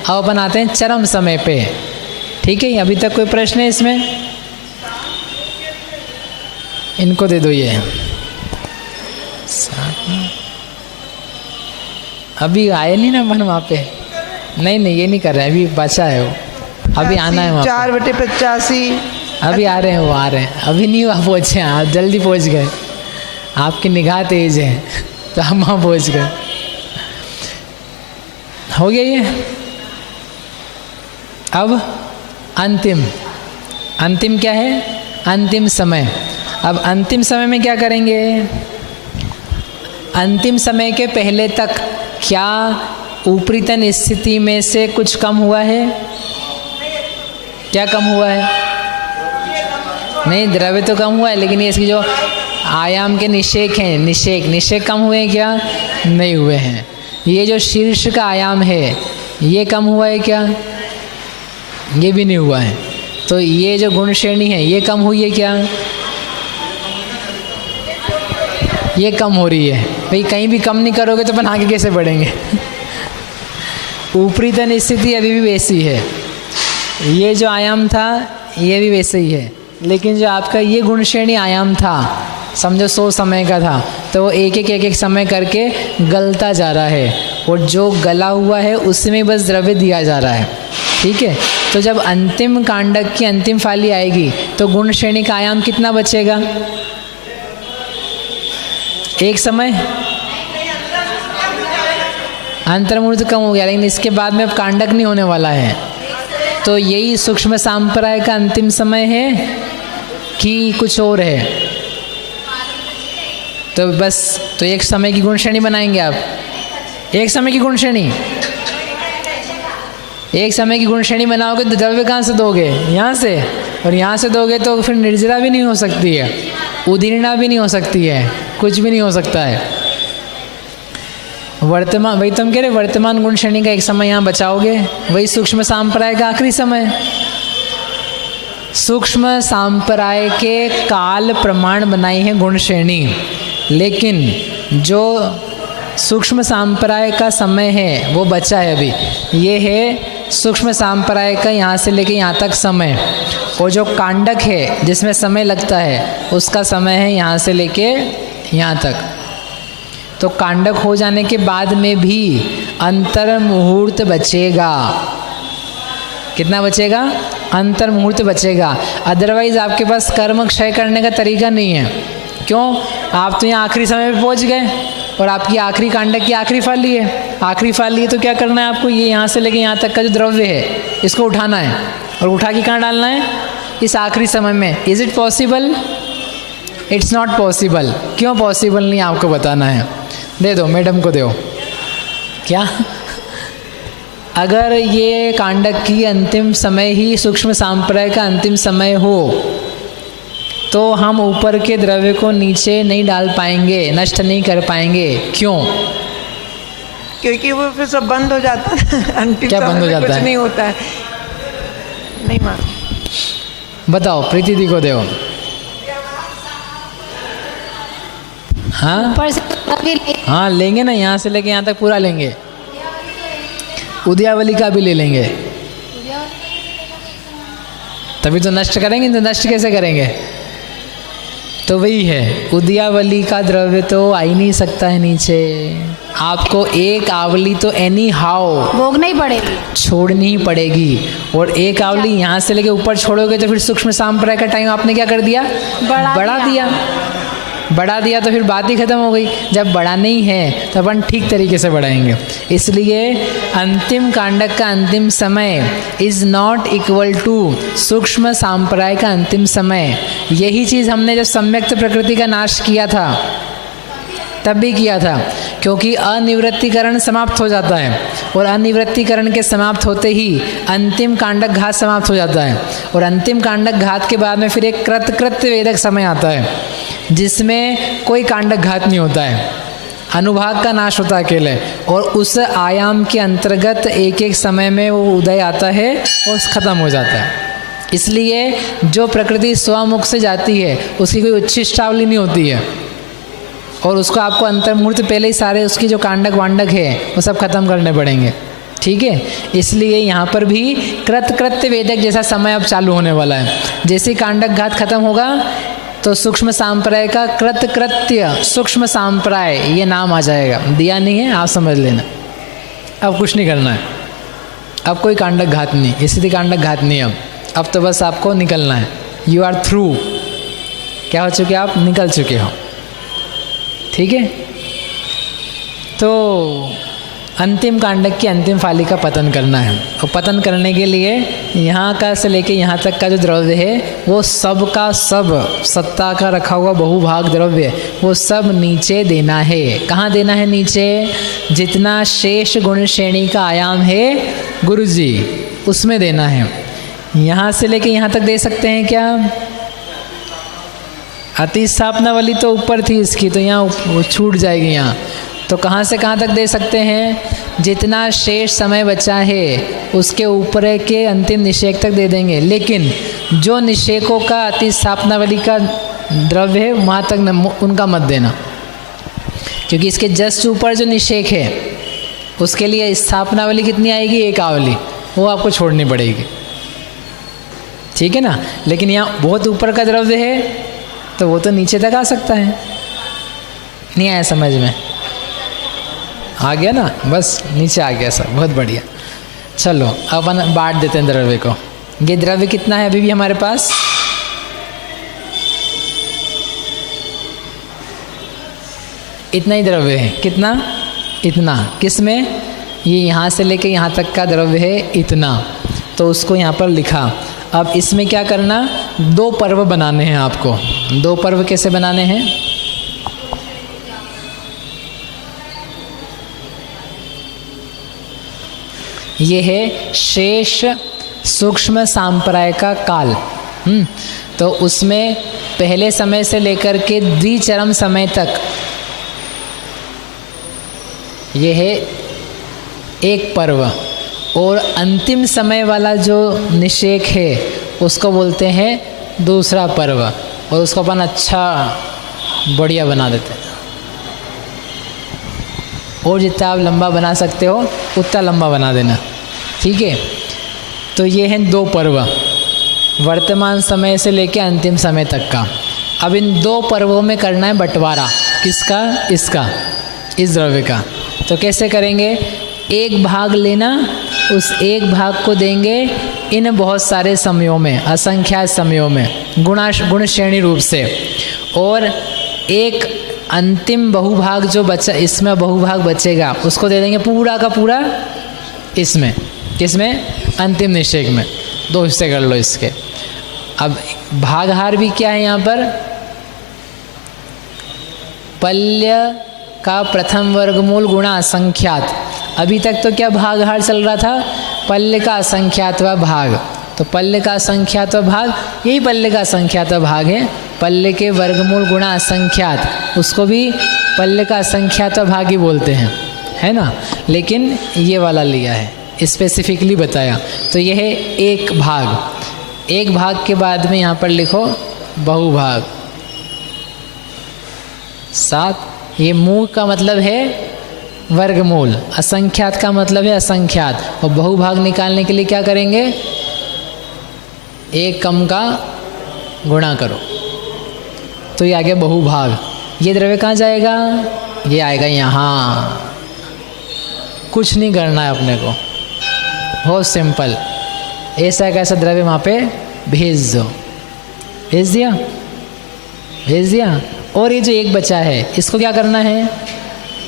अब अपन आते हैं चरम समय पे, ठीक है। अभी तक कोई प्रश्न है इसमें? इनको दे दो ये। अभी आए नहीं ना अपन वहाँ पे? नहीं ये नहीं कर रहे हैं, अभी बचा है वो, अभी आना है वहाँ 4/85। अभी आ रहे हैं, वो आ रहे हैं, अभी नहीं वहाँ पहुँचे, आप जल्दी पहुँच गए, आपकी निगाह तेज है तो हम वहाँ पहुँच गए। हो गया ये। अब अंतिम क्या है? अंतिम समय। अब अंतिम समय में क्या करेंगे? अंतिम समय के पहले तक क्या ऊपरी तन स्थिति में से कुछ कम हुआ है? क्या कम हुआ है? नहीं, द्रव्य तो कम हुआ है, लेकिन ये इसकी जो आयाम के निषेक हैं, निषेक कम हुए हैं क्या? नहीं हुए हैं। ये जो शीर्ष का आयाम है ये कम हुआ है क्या? ये भी नहीं हुआ है। तो ये जो गुण श्रेणी है ये कम हुई है क्या? ये कम हो रही है। भाई कहीं भी कम नहीं करोगे तो अपन आगे कैसे बढ़ेंगे? ऊपरी तन स्थिति अभी भी वैसी है, ये जो आयाम था ये भी वैसे ही है, लेकिन जो आपका ये गुण श्रेणी आयाम था, समझो 100 समय का था, तो वो एक समय करके गलता जा रहा है, और जो गला हुआ है उसमें बस द्रव्य दिया जा रहा है, ठीक है। तो जब अंतिम कांडक की अंतिम फाली आएगी तो गुण श्रेणी का आयाम कितना बचेगा? एक समय अंतर्मूर्त कम हो गया, लेकिन इसके बाद में अब कांडक नहीं होने वाला है। तो यही सूक्ष्म सांप्राय का अंतिम समय है कि कुछ और है? तो बस तो एक समय की गुण श्रेणी बनाएंगे आप, एक समय की गुण श्रेणी, एक समय की गुण श्रेणी बनाओगे तो द्रव्य कहाँ से दोगे? यहाँ से, और यहाँ से दोगे तो फिर निर्जरा भी नहीं हो सकती है, उदीर्णा भी नहीं हो सकती है, कुछ भी नहीं हो सकता है। वर्तमान, वही तुम कह रहे वर्तमान गुण श्रेणी का एक समय यहाँ बचाओगे, वही सूक्ष्म सांप्राय का आखिरी समय। सूक्ष्म सांप्राय के काल प्रमाण बनाई है गुण श्रेणी, लेकिन जो सूक्ष्म सांप्राय का समय है वो बचा है अभी, ये है सूक्ष्म सांप्राय का यहाँ से लेके यहाँ तक समय, और जो कांडक है जिसमें समय लगता है उसका समय है यहाँ से लेके यहाँ तक। तो कांडक हो जाने के बाद में भी अंतर मुहूर्त बचेगा। कितना बचेगा? अंतर मुहूर्त बचेगा। अदरवाइज आपके पास कर्म क्षय करने का तरीका नहीं है। क्यों? आप तो यहाँ आखिरी समय पे पहुँच गए और आपकी आखिरी कांडक की आखिरी फाली है। आखिरी फाली है तो क्या करना है आपको? ये यहाँ से लेके यहाँ तक का जो द्रव्य है इसको उठाना है, और उठा के कहाँ डालना है? इस आखिरी समय में। Is it possible? It's not possible. क्यों पॉसिबल नहीं आपको बताना है। दे दो, मैडम को दो। क्या? अगर ये कांडक की अंतिम समय ही सूक्ष्म सांप्राय का अंतिम समय हो तो हम ऊपर के द्रव्य को नीचे नहीं डाल पाएंगे, नष्ट नहीं कर पाएंगे। क्यों? क्योंकि वो फिर सब बंद हो जाता है। अंतिम क्या बंद हो जाता कुछ है? नहीं होता है। नहीं माँ, बताओ, प्रीति दी को दो। हाँ ऊपर से हाँ, लेंगे ना, यहाँ से लेके यहाँ तक पूरा लेंगे। उद्यावली का भी ले लेंगे, तभी तो नष्ट करेंगे। तो नष्ट कैसे करेंगे? तो वही है, उद्यावली का द्रव्य तो आ ही नहीं सकता है नीचे। आपको एक आवली तो एनी हाउ भोगना ही पड़ेगी। छोड़नी ही पड़ेगी, और एक आवली यहाँ से लेके ऊपर छोड़ोगे तो फिर सूक्ष्म सांप्राय का टाइम आपने क्या कर दिया? बढ़ा दिया तो फिर बात ही खत्म हो गई। जब बढ़ा नहीं है तो अपन ठीक तरीके से बढ़ाएंगे। इसलिए अंतिम कांडक का अंतिम समय इज़ नॉट इक्वल टू सूक्ष्म सांप्राय का अंतिम समय। यही चीज़ हमने जब सम्यक्त प्रकृति का नाश किया था तब भी किया था, क्योंकि अनिवृत्तिकरण समाप्त हो जाता है, और अनिवृत्तिकरण के समाप्त होते ही अंतिम कांडक घात समाप्त हो जाता है, और अंतिम कांडक घात के बाद में फिर एक कृत्य वेदक समय आता है जिसमें कोई कांडक घात नहीं होता है, अनुभाग का नाश होता है अकेले, और उस आयाम के अंतर्गत एक एक समय में वो उदय आता है और ख़त्म हो जाता है। इसलिए जो प्रकृति स्वमुख से जाती है उसकी कोई उच्छिष्टावली नहीं होती है, और उसको आपको अंतर्मुहूर्त पहले ही सारे उसकी जो कांडक वांडक है वो सब खत्म करने पड़ेंगे। ठीक है, इसलिए यहाँ पर भी कृत्य वेदक जैसा समय अब चालू होने वाला है। जैसे कांडक घात खत्म होगा तो सूक्ष्म सांप्राय का कृत्य सूक्ष्म सांप्राय ये नाम आ जाएगा। दिया नहीं है, आप समझ लेना। अब कुछ नहीं करना है, अब कोई कांडक घात नहीं, स्थिति कांडक घात नहीं। अब तो बस आपको निकलना है। You are through. क्या हो चुके? आप निकल चुके हो। ठीक है, तो अंतिम कांडक की अंतिम फाली का पतन करना है, और पतन करने के लिए यहाँ का से लेके यहाँ तक का जो द्रव्य है वो सब का सब सत्ता का रखा हुआ बहुभाग द्रव्य वो सब नीचे देना है। कहाँ देना है? नीचे। जितना शेष गुण श्रेणी का आयाम है गुरुजी उसमें देना है। यहाँ से लेके यहाँ तक दे सकते हैं क्या? अति स्थापना वाली तो ऊपर थी इसकी, तो यहाँ छूट जाएगी। यहाँ तो कहाँ से कहाँ तक दे सकते हैं? जितना शेष समय बचा है उसके ऊपर के अंतिम निषेक तक दे देंगे, लेकिन जो निषेकों का अति स्थापना वाली का द्रव्य है वहाँ तक उनका मत देना, क्योंकि इसके जस्ट ऊपर जो निषेक है उसके लिए स्थापना वाली कितनी आएगी? एक आवली, वो आपको छोड़नी पड़ेगी। ठीक है ना? लेकिन यहाँ बहुत ऊपर का द्रव्य है तो वो तो नीचे तक आ सकता है। नहीं आया समझ में? आ गया ना? बस नीचे आ गया सब, बहुत बढ़िया। चलो अपन बांट देते हैं द्रव्य को। ये द्रव्य कितना है अभी भी हमारे पास? इतना ही द्रव्य है। कितना? इतना। किस में? ये यहाँ से लेके यहाँ तक का द्रव्य है इतना, तो उसको यहाँ पर लिखा। अब इसमें क्या करना? 2 पर्व बनाने हैं आपको। 2 पर्व कैसे बनाने हैं? ये है शेष सूक्ष्म सांप्राय का काल। तो उसमें पहले समय से लेकर के द्विचरम समय तक ये है एक पर्व, और अंतिम समय वाला जो निषेक है उसको बोलते हैं दूसरा पर्व, और उसको अपन अच्छा बढ़िया बना देते हैं। और जितना आप लंबा बना सकते हो उतना लंबा बना देना, ठीक है। तो ये हैं 2 पर्व, वर्तमान समय से लेकर अंतिम समय तक का। अब इन 2 पर्वों में करना है बंटवारा, किसका? इसका, इस द्रव्य का। तो कैसे करेंगे? एक भाग लेना, उस एक भाग को देंगे इन बहुत सारे समयों में, असंख्यात समयों में, गुण श्रेणी रूप से, और एक अंतिम बहुभाग जो बचा, इसमें बहुभाग बचेगा, उसको दे देंगे पूरा का पूरा इसमें। किसमें? अंतिम निषेक में। 2 हिस्से कर लो इसके। अब भागहार भी क्या है यहाँ पर? पल्य का प्रथम वर्गमूल गुणा असंख्यात। अभी तक तो क्या भागहार चल रहा था? पल्य का असंख्यातवा भाग। तो पल्य का असंख्यातवा भाग, यही पल्य का असंख्यातवा भाग है। पल्य के वर्गमूल गुणा असंख्यात, उसको भी पल्य का असंख्यातवा भाग ही बोलते हैं, है ना। लेकिन ये वाला लिया है, स्पेसिफिकली बताया। तो यह है एक भाग। एक भाग के बाद में यहाँ पर लिखो बहुभाग 7। ये मूल का मतलब है वर्गमूल, असंख्यात का मतलब है असंख्यात। और बहुभाग निकालने के लिए क्या करेंगे? एक कम का गुणा करो, तो ये आ गया बहुभाग। ये द्रव्य कहाँ जाएगा? ये आएगा यहाँ। कुछ नहीं करना है अपने को, बहुत सिंपल। ऐसा कैसा द्रव्य वहाँ पे भेज दो। भेज दिया, भेज दिया। और ये जो एक बचा है, इसको क्या करना है?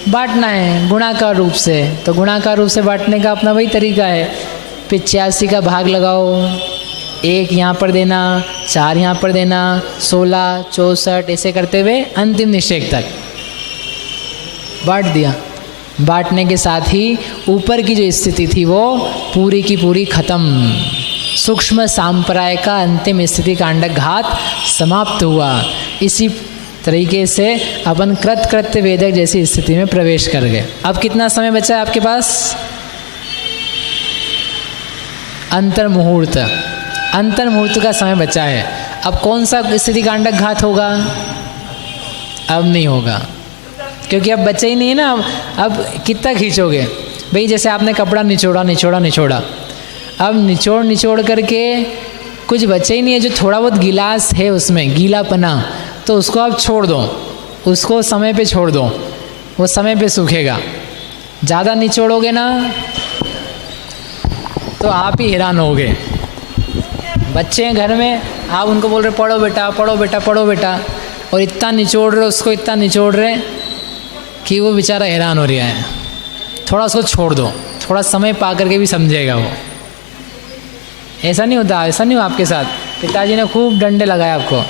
बांटना है गुणाकार रूप से। तो गुणाकार रूप से बांटने का अपना वही तरीका है। 85 का भाग लगाओ, 1 यहाँ पर देना, 4 यहाँ पर देना, 16, 64, ऐसे करते हुए अंतिम निषेक तक बांट दिया। बांटने के साथ ही ऊपर की जो स्थिति थी वो पूरी की पूरी खत्म। सूक्ष्म सांप्राय का अंतिम स्थिति कांडक घात समाप्त हुआ। इसी तरीके से अपन कृत्य वेदक जैसी स्थिति में प्रवेश कर गए। अब कितना समय बचा है आपके पास? अंतर्मुहूर्त। अंतर्मुहूर्त का समय बचा है। अब कौन सा स्थिति कांडक घात होगा? अब नहीं होगा, क्योंकि अब बचा ही नहीं है ना। अब कितना खींचोगे भाई? जैसे आपने कपड़ा निचोड़ा निचोड़ा निचोड़ा, अब निचोड़ निचोड़ करके कुछ बचा ही नहीं है। जो थोड़ा बहुत गिलास है उसमें गीलापना, तो उसको आप छोड़ दो, उसको समय पे छोड़ दो, वो समय पे सूखेगा। ज़्यादा निचोड़ोगे ना तो आप ही हैरान होगे। बच्चे हैं घर में, आप उनको बोल रहे पढ़ो बेटा पढ़ो बेटा पढ़ो बेटा, और इतना निचोड़ रहे, उसको इतना निचोड़ रहे कि वो बेचारा हैरान हो रहा है। थोड़ा उसको छोड़ दो, थोड़ा समय पा करके भी समझेगा वो। ऐसा नहीं होता, ऐसा नहीं हो आपके साथ। पिताजी ने खूब डंडे लगाए आपको,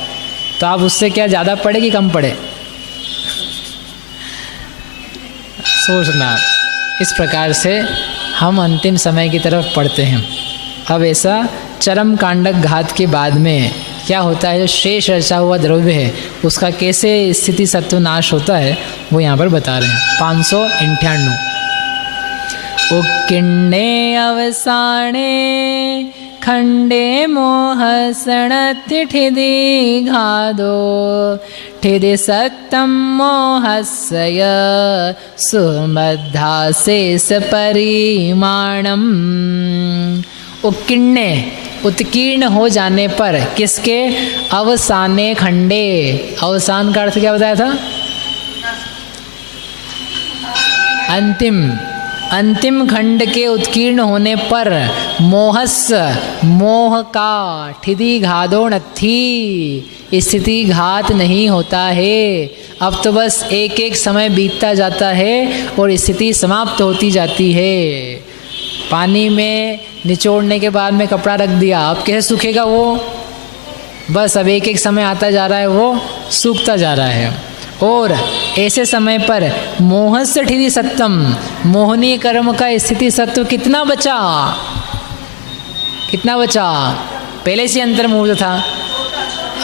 तो आप उससे क्या ज़्यादा पढ़े कि कम पढ़े? सोचना। इस प्रकार से हम अंतिम समय की तरफ पढ़ते हैं। अब ऐसा चरम कांडक घात के बाद में क्या होता है? जो शेष रचा हुआ द्रव्य है उसका कैसे स्थिति सत्वनाश होता है वो यहाँ पर बता रहे हैं। 598 उक्किण्णे अवसाने खंडे मोहसणतिठिदि घादो ठिदि सत्तम मोहस्य सुमद्धाशेष परिमाणम। उत्कीर्णे, उत्कीर्ण हो जाने पर किसके? अवसाने खंडे। अवसान का अर्थ क्या बताया था? अंतिम। अंतिम खंड के उत्कीर्ण होने पर मोहस, मोह का, ठिदि घादो नथी, स्थिति घात नहीं होता है। अब तो बस एक एक समय बीतता जाता है और स्थिति समाप्त होती जाती है। पानी में निचोड़ने के बाद में कपड़ा रख दिया, अब कैसे सूखेगा वो? बस अब एक एक समय आता जा रहा है, वो सूखता जा रहा है। और ऐसे समय पर मोहस्य ठिधि सत्यम, मोहनीय कर्म का स्थिति सत्व कितना बचा, कितना बचा, पहले से अंतर मुहूर्त था।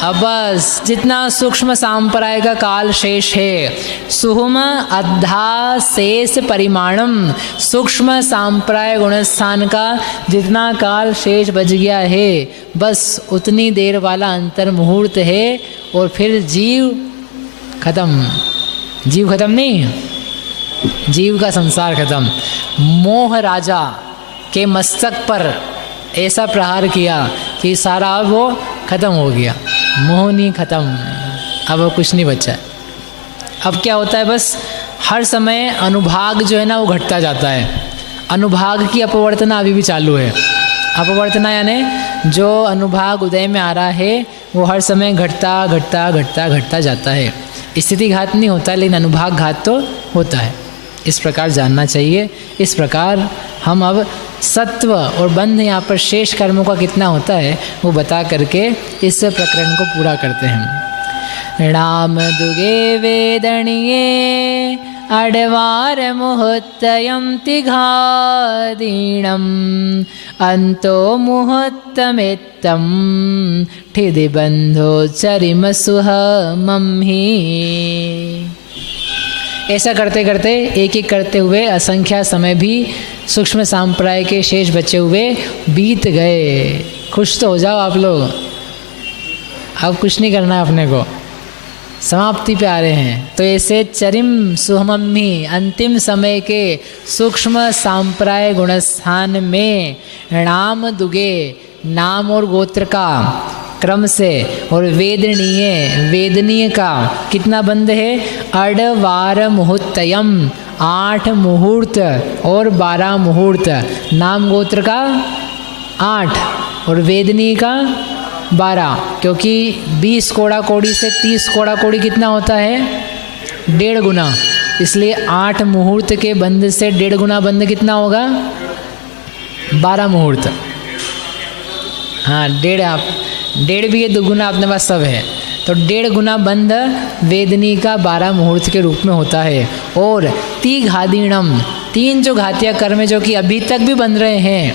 अब बस जितना सूक्ष्म सांप्राय का काल शेष है, सुहुम अद्धा शेष परिमाणम, सूक्ष्म सांप्राय गुणस्थान का जितना काल शेष बच गया है, बस उतनी देर वाला अंतर मुहूर्त है और फिर जीव खत्म। जीव खत्म नहीं, जीव का संसार खत्म। मोह राजा के मस्तक पर ऐसा प्रहार किया कि सारा अब वो खत्म हो गया, मोह नहीं खत्म, अब वो कुछ नहीं बचा। अब क्या होता है, बस हर समय अनुभाग जो है ना वो घटता जाता है। अनुभाग की अपवर्तना अभी भी चालू है। अपवर्तना यानी जो अनुभाग उदय में आ रहा है वो हर समय घटता घटता घटता घटता जाता है। स्थिति घात नहीं होता, लेकिन अनुभाग घात तो होता है। इस प्रकार जानना चाहिए। इस प्रकार हम अब सत्व और बंध यहाँ पर शेष कर्मों का कितना होता है वो बता करके इस प्रकरण को पूरा करते हैं। राम दुगे वेदणिये अडवार मुहूर्तयं तिघादीणम अंतो मुहूर्तमेत्तम ठिधि बंधो चरिम सुहमं ही। ऐसा करते करते एक एक करते हुए असंख्या समय भी सूक्ष्म सांप्राय के शेष बचे हुए बीत गए। खुश तो हो जाओ आप लोग, अब कुछ नहीं करना है अपने को, समाप्ति पे आ रहे हैं। तो ऐसे चरिम सुहमम्मी अंतिम समय के सूक्ष्म सांप्राय गुणस्थान में नाम दुगे, नाम और गोत्र का क्रम से, और वेदनीय, वेदनीय का कितना बंध है, अडवार मुहूर्तयम 8 मुहूर्त और 12 मुहूर्त। नाम गोत्र का 8 और वेदनीय का 12, क्योंकि 20 कोड़ा कोड़ी से 30 कोड़ा कोड़ी कितना होता है, 1.5 गुना। इसलिए 8 मुहूर्त के बंध से 1.5 गुना बंध कितना होगा, 12 मुहूर्त। हाँ 1.5, आप 1.5 भी है, 2 गुना अपने पास सब है, तो 1.5 गुना बंध वेदनी का 12 मुहूर्त के रूप में होता है। और 3 घादीणम, 3 जो घातिया कर्म है जो कि अभी तक भी बन रहे हैं,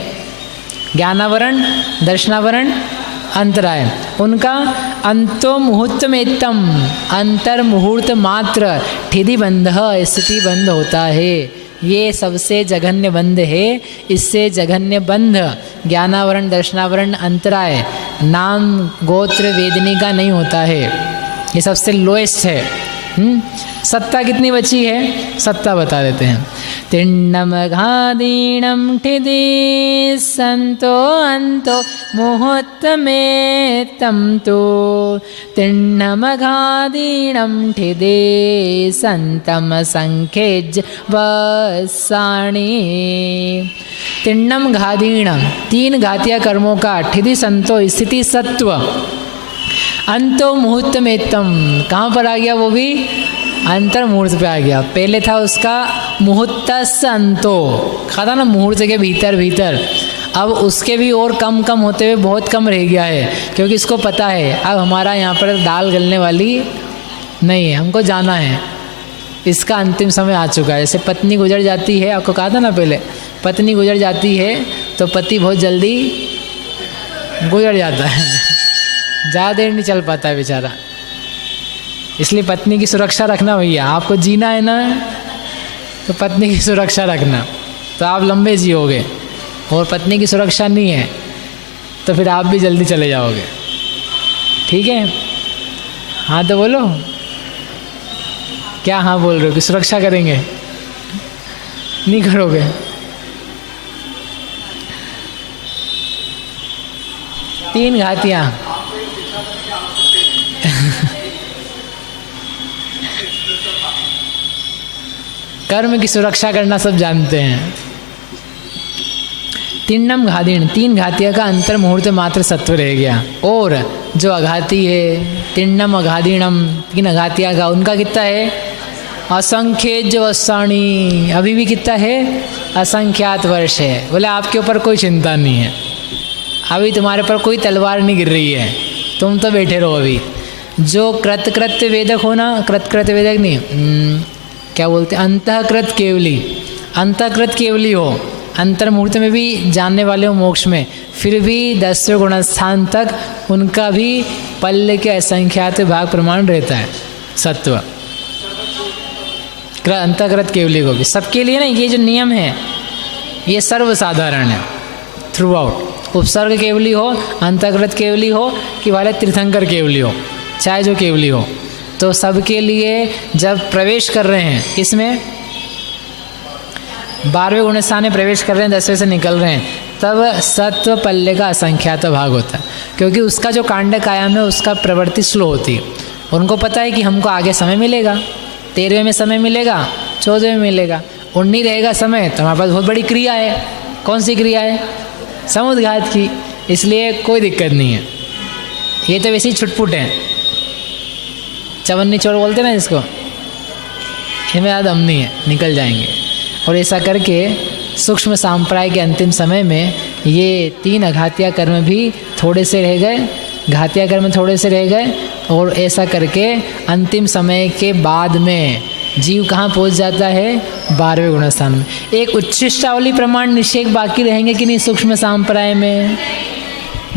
ज्ञानावरण, दर्शनावरण, अंतराय, उनका अंतो मुहूर्त में तम, अंतर मुहूर्त मात्र ठिधि बंध, स्थिति बंध होता है। ये सबसे जघन्य बंध है। इससे जघन्य बंध ज्ञानावरण, दर्शनावरण, अंतराय, नाम गोत्र वेदनी का नहीं होता है। ये सबसे लोएस्ट है। सत्ता कितनी बची है, सत्ता बता देते हैं। तिण्णम घादीणम ठिधि संतो अंतो मुहूर्त में तम तो, तिण्णम घादीणम ठिधि संतम संखेज वसाणी। तिण्णम घादीणम, 3 घातिया कर्मों का, ठिधि संतो स्थिति सत्व, अंतो मुहूर्त में तम, कहाँ पर आ गया, वो भी अंतर मुहूर्त पे आ गया। पहले था उसका मुहूर्तस अंतो, कहा था ना मुहूर्त के भीतर भीतर, अब उसके भी और कम कम होते हुए बहुत कम रह गया है, क्योंकि इसको पता है अब हमारा यहाँ पर दाल गलने वाली नहीं है, हमको जाना है, इसका अंतिम समय आ चुका है। जैसे पत्नी गुजर जाती है, आपको कहा था ना पहले, पत्नी गुजर जाती है तो पति बहुत जल्दी गुजर जाता है, ज़्यादा देर नहीं चल पाता है बेचारा। इसलिए पत्नी की सुरक्षा रखना भैया, आपको जीना है ना, तो पत्नी की सुरक्षा रखना, तो आप लंबे जियोगे। और पत्नी की सुरक्षा नहीं है तो फिर आप भी जल्दी चले जाओगे। ठीक है, हाँ तो बोलो, क्या हाँ बोल रहे हो कि सुरक्षा करेंगे, नहीं करोगे? तीन घातियाँ कर्म की सुरक्षा करना सब जानते हैं। तिण्णम घादीण, 3 घातिया का अंतर मुहूर्त मात्र सत्व रह गया। और जो अघाती है, तिण्णम अघादीणम, 3 अघातिया का, उनका कितना है, असंख्य जो वर्षाणी, अभी भी कितना है, असंख्यात वर्ष है। बोले आपके ऊपर कोई चिंता नहीं है, अभी तुम्हारे पर कोई तलवार नहीं गिर रही है, तुम तो बैठे रहो अभी। जो कृतकृत्य वेदक हो ना, कृतकृत्य वेदक नहीं, क्या बोलते हैं, अंतःकृत केवली, अंतःकृत केवली हो, अंतर्मुहूर्त में भी जानने वाले हो मोक्ष में, फिर भी 10वें गुणस्थान तक उनका भी पल्ले के असंख्यात भाग प्रमाण रहता है सत्व, अंतःकृत केवली को भी। सबके लिए ना ये जो नियम है ये सर्वसाधारण है थ्रू आउट। उपसर्ग केवली हो, अंतःकृत केवली हो कि वाले तीर्थंकर केवली हो, चाहे जो केवली हो, तो सबके लिए जब प्रवेश कर रहे हैं इसमें 12वें गुणस्थान में प्रवेश कर रहे हैं, 10वें से निकल रहे हैं, तब सत्व पल्ले का असंख्यात भाग होता है, क्योंकि उसका जो कांडक आयाम है उसका प्रवृत्ति स्लो होती है। उनको पता है कि हमको आगे समय मिलेगा, 13वें में समय मिलेगा, 14वें में मिलेगा, 19 रहेगा समय, तो हमारे पास बहुत बड़ी क्रिया है। कौन सी क्रिया है? समुद्घात की, इसलिए कोई दिक्कत नहीं है। ये तो वैसे ही छुटपुट हैं, चवन्नी चोर बोलते ना इसको, इनमें याद हम नहीं है, निकल जाएंगे। और ऐसा करके सूक्ष्म सांप्राय के अंतिम समय में ये 3 अघातिया कर्म भी थोड़े से रह गए, घातिया कर्म थोड़े से रह गए, और ऐसा करके अंतिम समय के बाद में जीव कहाँ पहुँच जाता है? 12वें गुणस्थान में। एक उच्छिष्टावली प्रमाण निषेध बाकी रहेंगे कि नहीं? सूक्ष्म सांप्राय में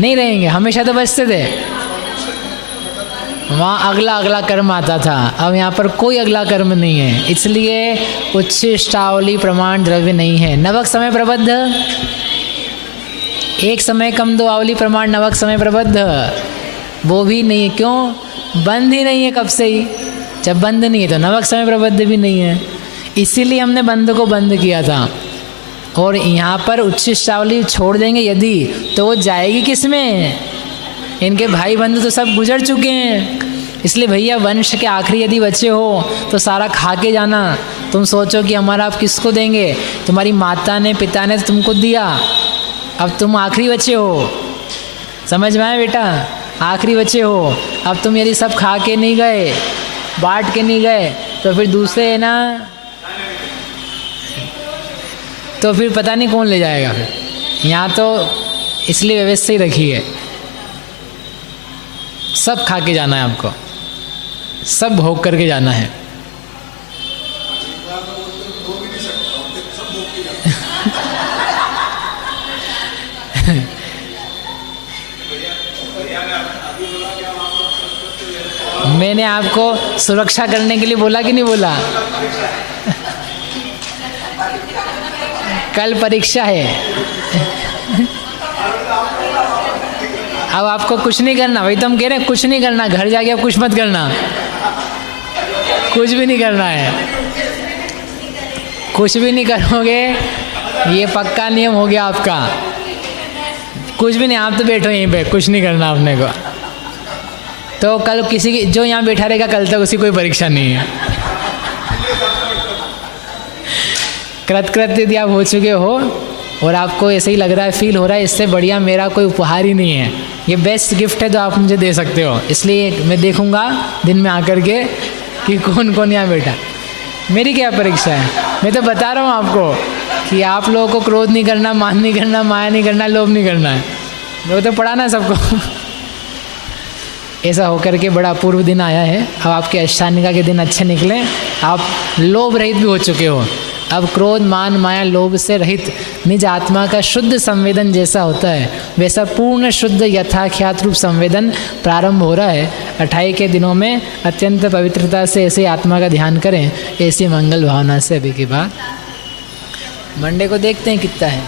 नहीं रहेंगे, हमेशा तो बचते थे, वहाँ अगला अगला कर्म आता था, अब यहाँ पर कोई अगला कर्म नहीं है, इसलिए उच्छिष्टावली प्रमाण द्रव्य नहीं है। नवक समय प्रबद्ध, एक समय कम 2 आवली प्रमाण नवक समय प्रबद्ध, वो भी नहीं है। क्यों? बंद ही नहीं है कब से ही, जब बंद नहीं है तो नवक समय प्रबद्ध भी नहीं है, इसीलिए हमने बंद को बंद किया था। और यहाँ पर उच्छिष्टावली छोड़ देंगे यदि, तो वो जाएगी किस में? इनके भाई बंधु तो सब गुजर चुके हैं, इसलिए भैया वंश के आखिरी यदि बच्चे हो तो सारा खा के जाना। तुम सोचो कि हमारा आप किसको देंगे? तुम्हारी माता ने पिता ने तो तुमको दिया, अब तुम आखिरी बच्चे हो, समझ में आए बेटा? आखिरी बच्चे हो, अब तुम यदि सब खा के नहीं गए, बांट के नहीं गए, तो फिर दूसरे है ना, तो फिर पता नहीं कौन ले जाएगा। फिर यहाँ तो इसलिए व्यवस्था ही रखी है, सब खा के जाना है आपको, सब भोग करके जाना है। मैंने आपको सुरक्षा करने के लिए बोला कि नहीं बोला? कल परीक्षा है, अब आपको कुछ नहीं करना, वही तो हम कह रहे हैं, कुछ नहीं करना, घर जाके अब कुछ मत करना, कुछ भी नहीं करना है, कुछ भी नहीं करोगे, ये पक्का नियम हो गया आपका, कुछ भी नहीं, आप तो बैठो यहीं पे, कुछ नहीं करना आपने को। तो कल किसी की, जो यहाँ बैठा रहेगा कल तक उसी कोई परीक्षा नहीं है। कृत यदि आप हो चुके हो और आपको ऐसे ही लग रहा है, फील हो रहा है, इससे बढ़िया मेरा कोई उपहार ही नहीं है, ये बेस्ट गिफ्ट है जो आप मुझे दे सकते हो, इसलिए मैं देखूंगा दिन में आकर के कि कौन कौन यहाँ बैठा। मेरी क्या परीक्षा है? मैं तो बता रहा हूँ आपको कि आप लोगों को क्रोध नहीं करना, मान नहीं करना, माया नहीं करना, लोभ नहीं करना है, वो तो पढ़ाना सबको। ऐसा होकर के बड़ा अपूर्व दिन आया है। अब आपके अष्टानिका के दिन अच्छे निकले, आप लोभ रहित भी हो चुके हो, अब क्रोध मान माया लोभ से रहित निज आत्मा का शुद्ध संवेदन जैसा होता है वैसा पूर्ण शुद्ध यथाख्यात रूप संवेदन प्रारंभ हो रहा है। 28 के दिनों में अत्यंत पवित्रता से ऐसे आत्मा का ध्यान करें, ऐसी मंगल भावना से। अभी की बात मंडे को देखते हैं कितना है।